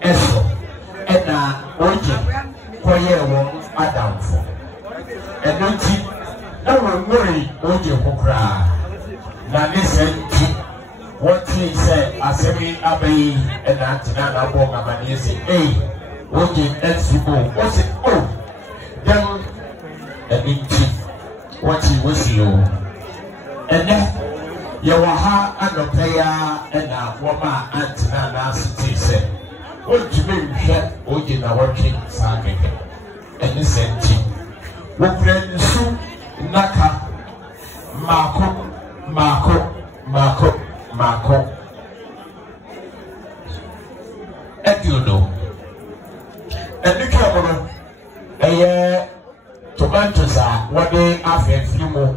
eso ena oje koye won adamfo enonti na wonmori oje kokra na ne senti woti se asemi abai ena tina na bo ngamani se oje etsibo o se dem enonti woti wosio ene Yawaha anopaya ena woma antina na city se ojime hwe oje na working saakeke ene senti wo friendsu naka mako ediono enike amono eye tomatoes a wode afenfimo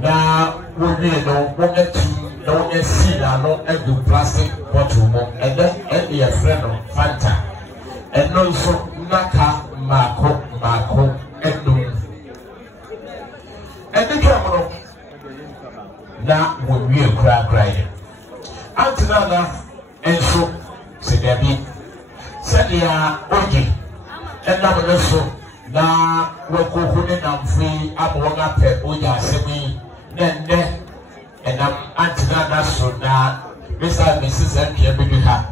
na wodi no wonati na wonasi na no egu plastic bottle mo ede ya friend no Fanta eno nso naka mako edum edike amono na wowie kura ye antina na enso se debi sadia oji enda mo so na wakoku ne namfi amwonga pe oja asemi nende enam antina na so na Mr. Mrs. Mpia bi ha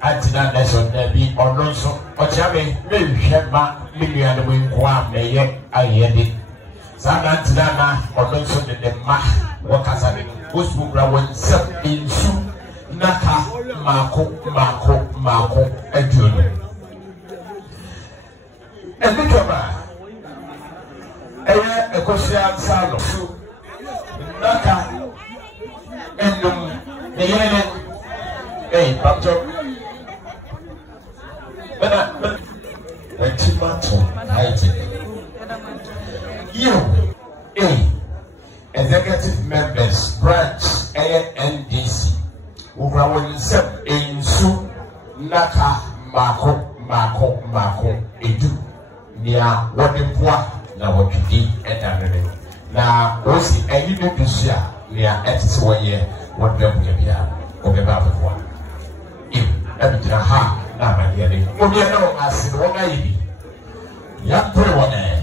antina na so na bi ono so ochiabe mehwe ma menua no nko a meye ayede sana antina na ono so de ma wakasa ne gospel bra won sep insu naka mako aduno Ekutoma eye ekosia nsalo naka endum neyene pato bana wetimato haiti you executive members branch NDC ugrawon sep ensu naka mako edu nia wodempoa na wotwidi edanene na osi eyi no dusia nia etise woye wodempoa bia obeba afwa ebitira ha na magere obi na o asi no ga yibi ya pere wona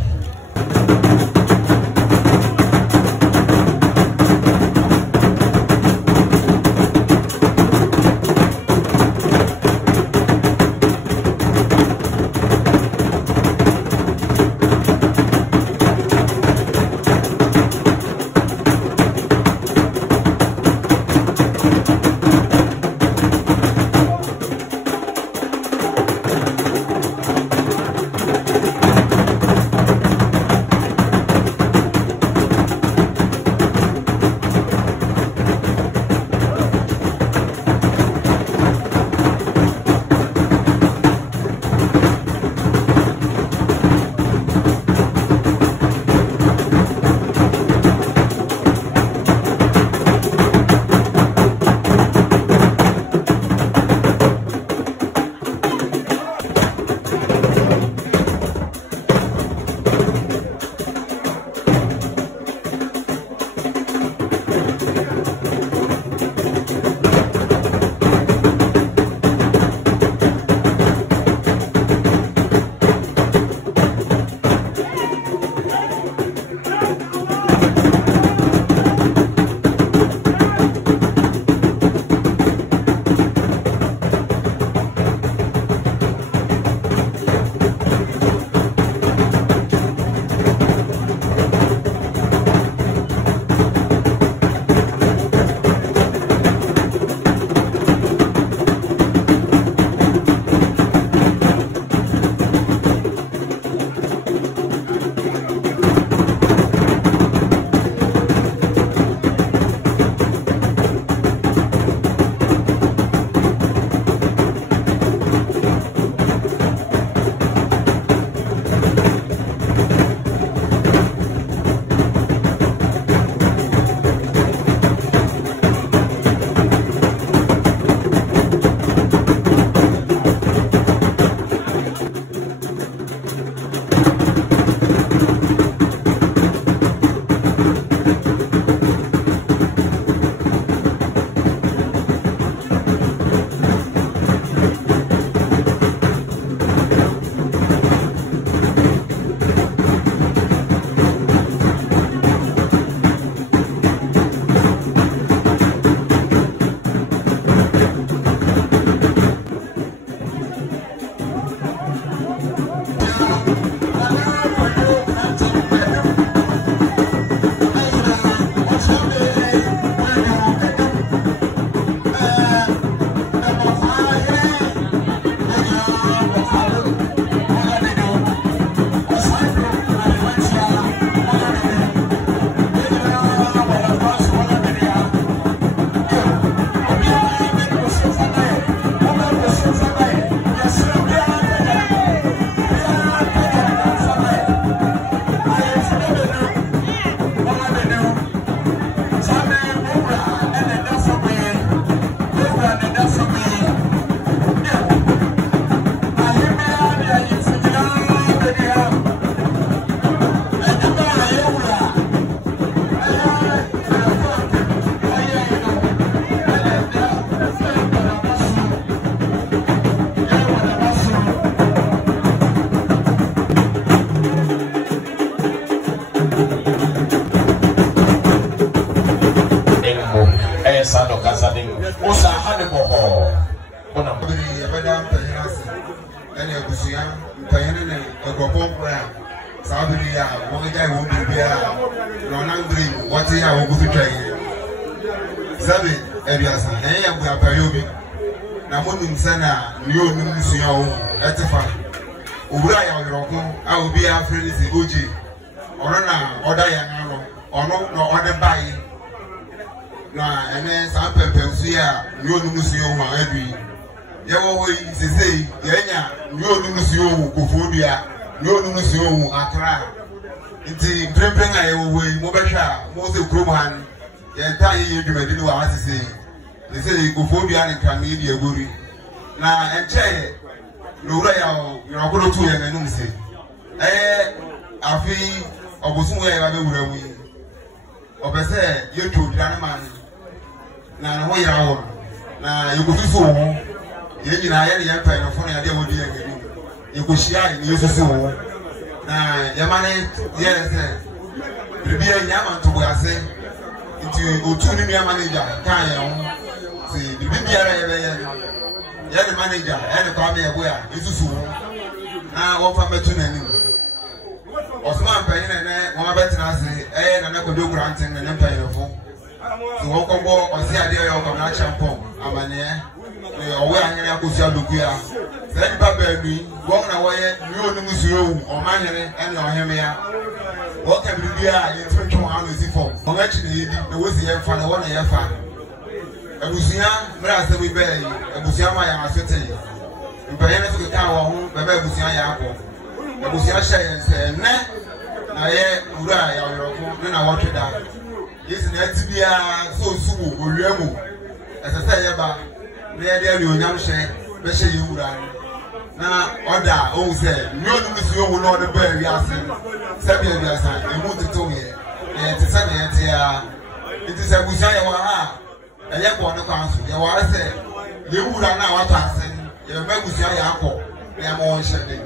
Sano Casading, Osa Hannibal, Ona Madame Penas, and a Busia, Payan, a Gopon, Sabiria, one guy won't be there, non angry, what they are going to try. Sabi, Elias, and I am with a Payobi. Namun Sana, new Nusio, Etifa, Uraya Roko, I will be afraid is the Uji, or Diana, or no other buy. And then some pepper here, you don't see your every. You always say, Yenya, you don't see your Kufudia, you don't see your Accra. It's the dripping away, Mobasha, most of Kruman, the entire year you may do what to say. They say Kufudia and Canadian Guri. Now, and Chay, Luraya, you're going to young and say, I feel I was somewhere I will be. Or say, you told Danaman. Na ho ya ho na yekofiso ho ye nyina ye ne yempa no fo na de wodi agani yekohia ni yesusu ho na ye mane ye se bibia nyama ntobo ase nti otu ni mi manager kan ye ho se bibia ra ye be ye ne manager ye ne kwa me ye boya yesusu ho na wo fa metu nani Osman Payne ne wo abetina ase na na kodo granting ne Payne fo so won ko bo o si ade yo ko na champion amane o we anyere akosia dokuya se di baba nui won na wo ye ni onu musuo o ma here ene o heme ya wo ka bibia ye twetwe anu si fo o ga chi na yedi na wo si ye fa na wo na ye fa abusia mra se bi be abusia ma ya afete mbaye na so ka wo ho baba abusia ya akọ abusia hye se ne na ye ura ya yorofo ne na wo tweda yes na tibia so sumu owiamu esese yeba na ye de onyam hye be hye yewura na oda o se nyonu musu owu na ode ba wi ase se bia bia sa emu tito ye te se na ye te ya it is abusia ye wa ha eye ko ne kwa so ye wa se yewura na wa ta ase ye ba abusia ye akọ na mo hye de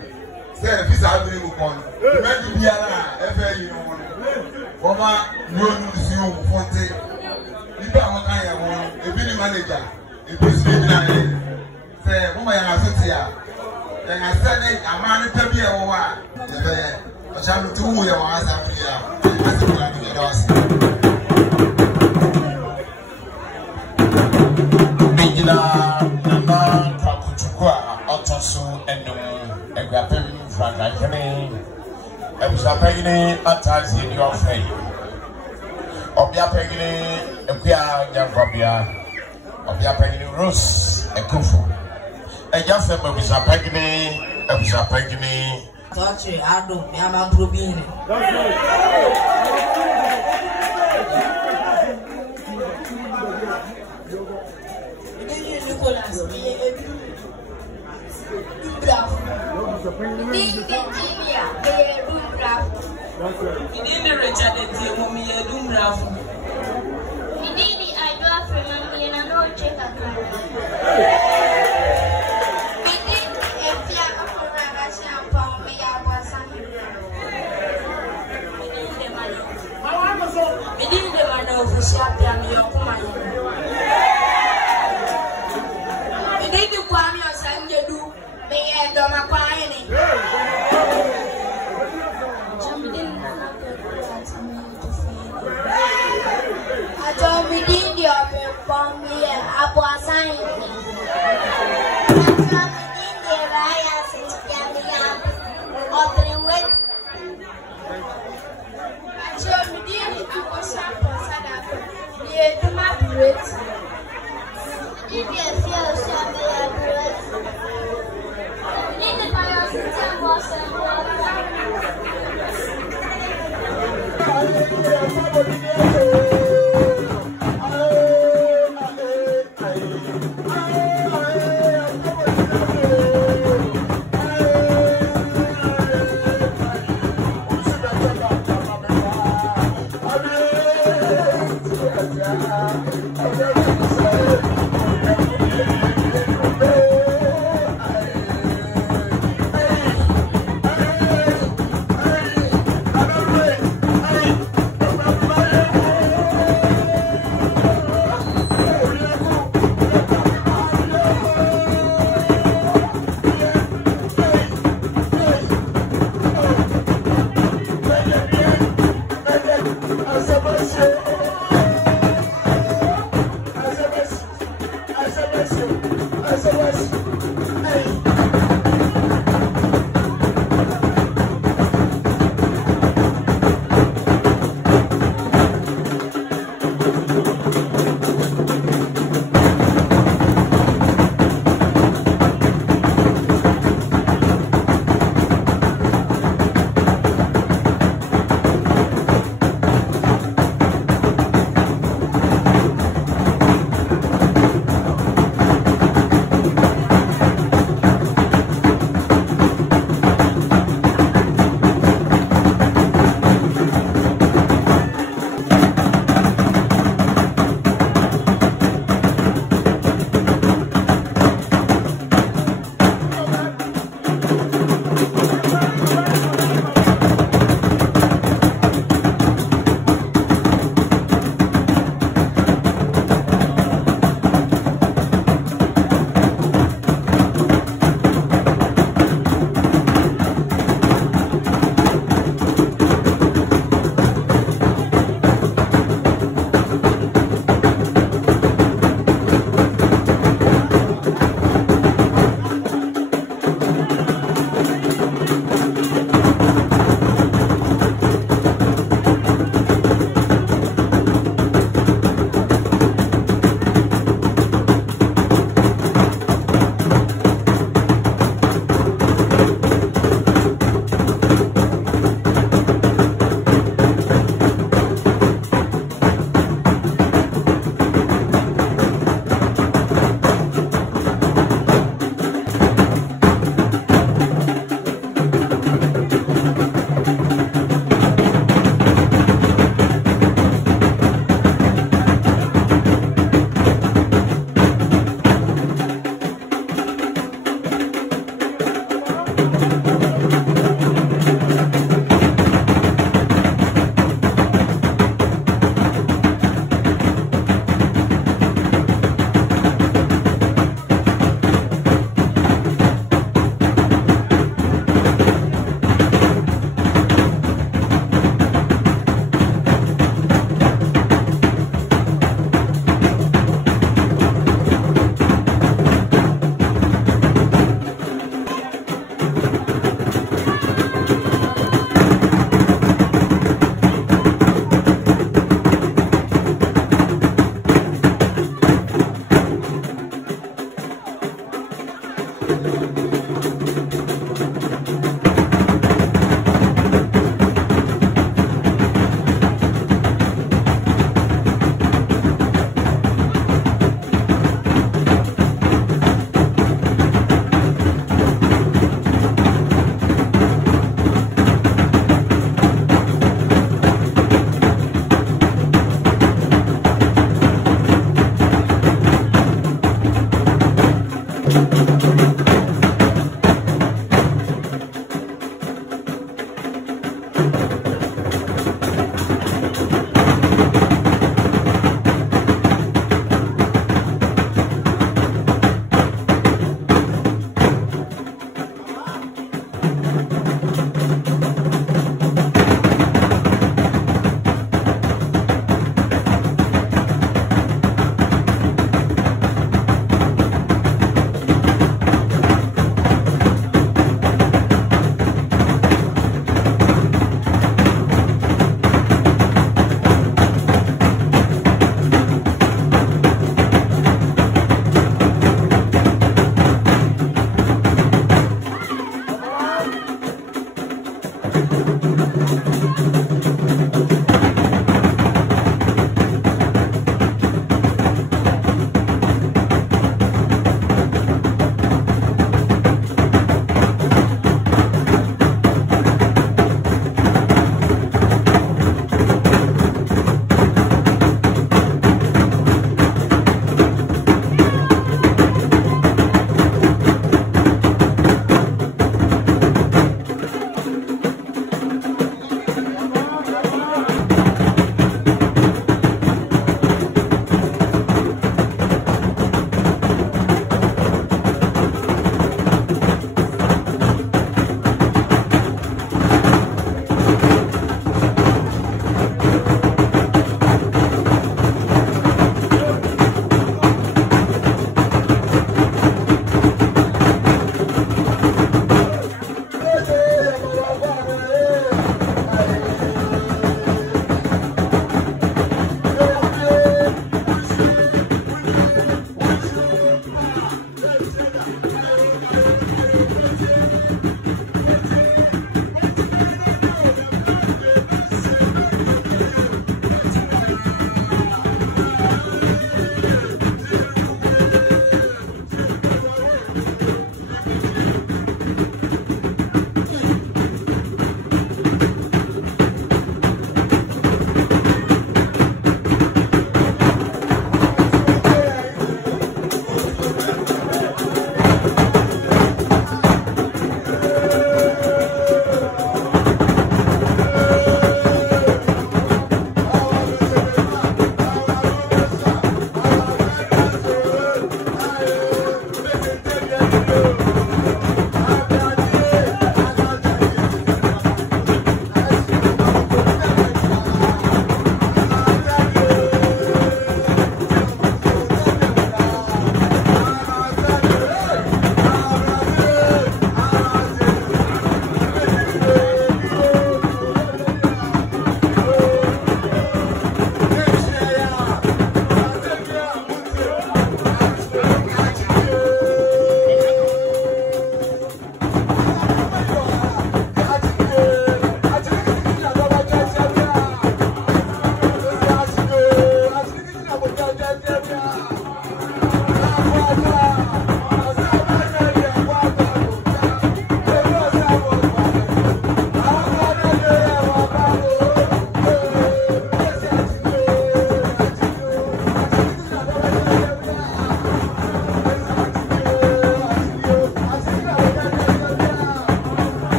se pisa abiri mu kon me di bia na efe yi no Oma nyonu si o fonte iba waka ya won ebi ni manager ebi si na e se mama ya asote ya na se ne amani tabi e wo wa ebe o cha lutu wu ya wa asa ya asa na ni da wasi bijina na takuchukwa otoso enum egapem fragakene Ebusa pegini atazi ni ofei Obia pegini ekuya nyangobia Obia pegini Rose ekufu Ejafe ebusa pegini Toche ado nyama probini Ini Nicolas Ini Richard Tiamomi Dumrafu. Ini I do after my and no check at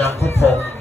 Nyankopɔn